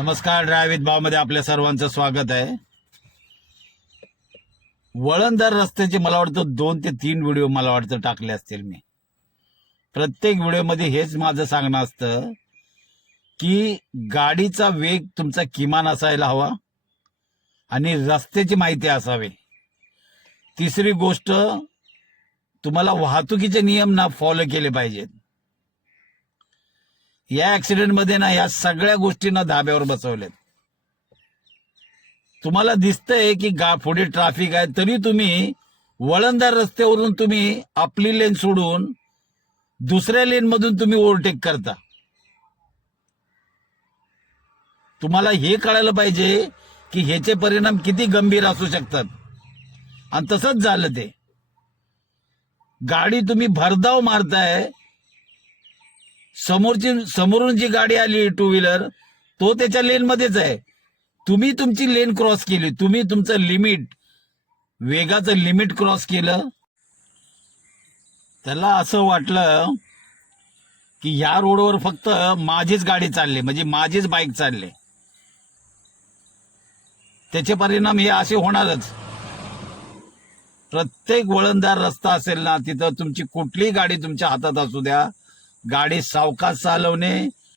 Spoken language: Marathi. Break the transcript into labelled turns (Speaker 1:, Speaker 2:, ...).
Speaker 1: नमस्कार ड्रायवित भावमध्ये आपल्या सर्वांचं स्वागत आहे. वळणदार रस्त्याचे मला वाटतं दोन ते तीन व्हिडिओ मला वाटतं टाकले असतील मी. प्रत्येक व्हिडिओमध्ये हेच माझं सांगणं असतं की गाडीचा वेग तुमचा किमान असायला हवा आणि रस्त्याची माहिती असावी. तिसरी गोष्ट तुम्हाला वाहतुकीचे नियम ना फॉलो केले पाहिजेत. या ऍक्सिडेंटमध्ये ना या सगळ्या गोष्टींना धाब्यावर बसवलेत. तुम्हाला दिसतंय की गा पुढे ट्रॅफिक आहे तरी तुम्ही वळणदार रस्त्यावरून तुम्ही आपली लेन सोडून दुसऱ्या लेन मधून तुम्ही ओव्हरटेक करता. तुम्हाला हे कळायला पाहिजे की ह्याचे परिणाम किती गंभीर असू शकतात. आणि तसंच झालं ते. गाडी तुम्ही भरधाव मारताय समोरची समोरून जी गाडी आली टू व्हीलर तो त्याच्या लेन मध्येच आहे. तुम्ही तुमची लेन क्रॉस केली. तुम्ही तुमचं लिमिट वेगाचं लिमिट क्रॉस केलं. त्याला असं वाटलं की ह्या रोडवर फक्त माझीच गाडी चालली म्हणजे माझीच बाईक चालली. त्याचे परिणाम हे असे होणारच. प्रत्येक वळणदार रस्ता असेल ना तिथं तुमची कुठलीही गाडी तुमच्या हातात असू द्या गाडी सावकाश चालवणे